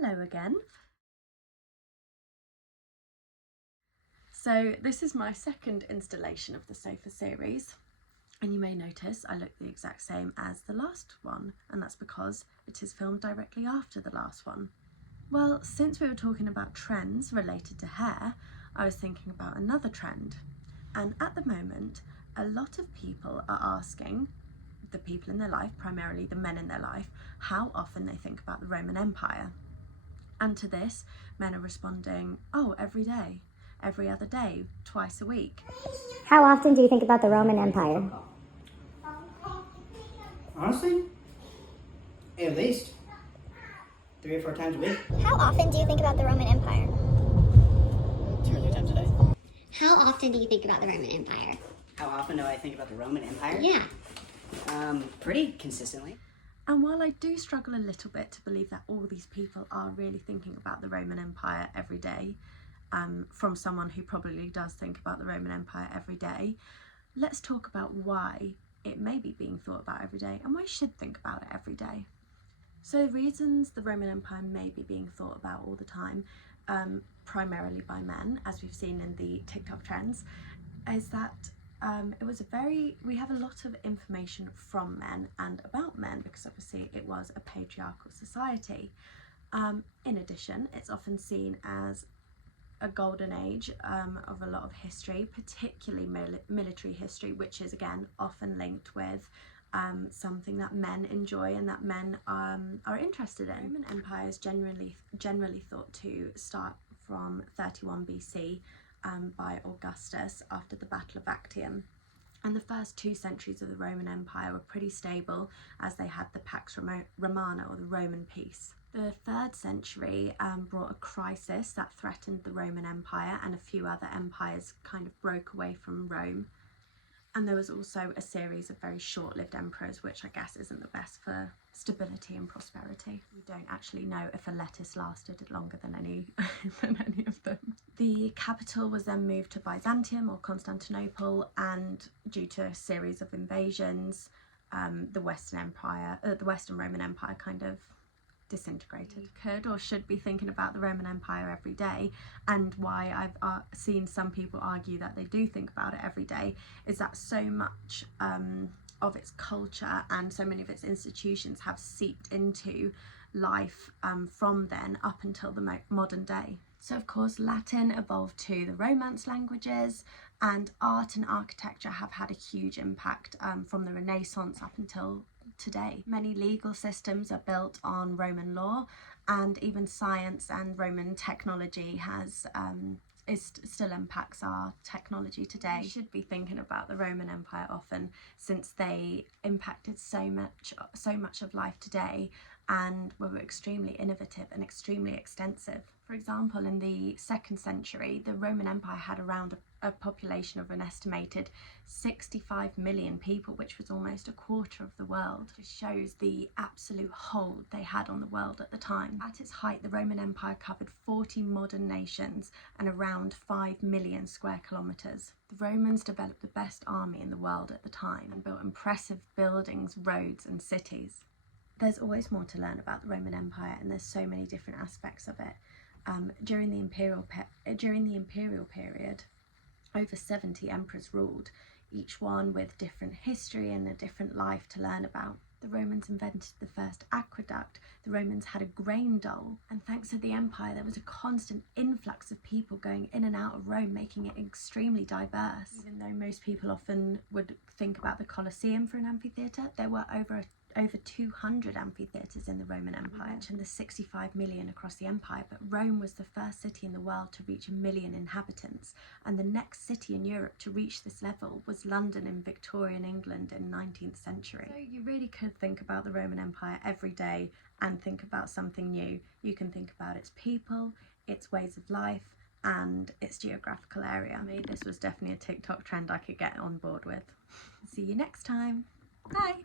Hello again. So this is my second installation of the sofa series, and you may notice I look the exact same as the last one, and that's because it is filmed directly after the last one. Well, since we were talking about trends related to hair, I was thinking about another trend, and at the moment a lot of people are asking the people in their life, primarily the men in their life, how often they think about the Roman Empire. And to this, men are responding, oh, every day, every other day, twice a week. How often do you think about the Roman Empire? Honestly, at least 3 or 4 times a week. How often do you think about the Roman Empire? 2 or 3 times a day. How often do you think about the Roman Empire? How often do I think about the Roman Empire? Yeah. Pretty consistently. And while I do struggle a little bit to believe that all these people are really thinking about the Roman Empire every day, from someone who probably does think about the Roman Empire every day, let's talk about why it may be being thought about every day and why you should think about it every day. So the reasons the Roman Empire may be being thought about all the time, primarily by men, as we've seen in the TikTok trends, is that we have a lot of information from men and about men because obviously it was a patriarchal society. In addition, it's often seen as a golden age of a lot of history, particularly military history, which is again often linked with something that men enjoy and that men are interested in. The Roman Empire is generally thought to start from 31 BC by Augustus after the Battle of Actium. And the first 2 centuries of the Roman Empire were pretty stable as they had the Pax Romana, or the Roman peace. The 3rd century brought a crisis that threatened the Roman Empire, and a few other empires kind of broke away from Rome. And there was also a series of very short-lived emperors, which I guess isn't the best for stability and prosperity. We don't actually know if a lettuce lasted longer than any of them. The capital was then moved to Byzantium or Constantinople, and due to a series of invasions, the Western Roman Empire kind of disintegrated. You could or should be thinking about the Roman Empire every day, and why I've seen some people argue that they do think about it every day is that so much of its culture and so many of its institutions have seeped into life from then up until the modern day. So of course Latin evolved to the Romance languages, and art and architecture have had a huge impact from the Renaissance up until today. Many legal systems are built on Roman law, and even science and Roman technology still impacts our technology today. We should be thinking about the Roman Empire often, since they impacted so much of life today and were extremely innovative and extremely extensive. For example, in the 2nd century, the Roman Empire had around a population of an estimated 65 million people, which was almost a quarter of the world. It shows the absolute hold they had on the world at the time. At its height, the Roman Empire covered 40 modern nations and around 5 million square kilometres. The Romans developed the best army in the world at the time and built impressive buildings, roads and cities. There's always more to learn about the Roman Empire, and there's so many different aspects of it. During the imperial period, over 70 emperors ruled, each one with different history and a different life to learn about. The Romans invented the first aqueduct, the Romans had a grain dole, and thanks to the empire there was a constant influx of people going in and out of Rome, making it extremely diverse. Even though most people often would think about the Colosseum for an amphitheatre, there were over 200 amphitheatres in the Roman Empire, and the 65 million across the empire, but Rome was the first city in the world to reach 1 million inhabitants, and the next city in Europe to reach this level was London in Victorian England in the 19th century. So you really could think about the Roman Empire every day and think about something new. You can think about its people, its ways of life, and its geographical area. For me, this was definitely a TikTok trend I could get on board with. See you next time. Bye!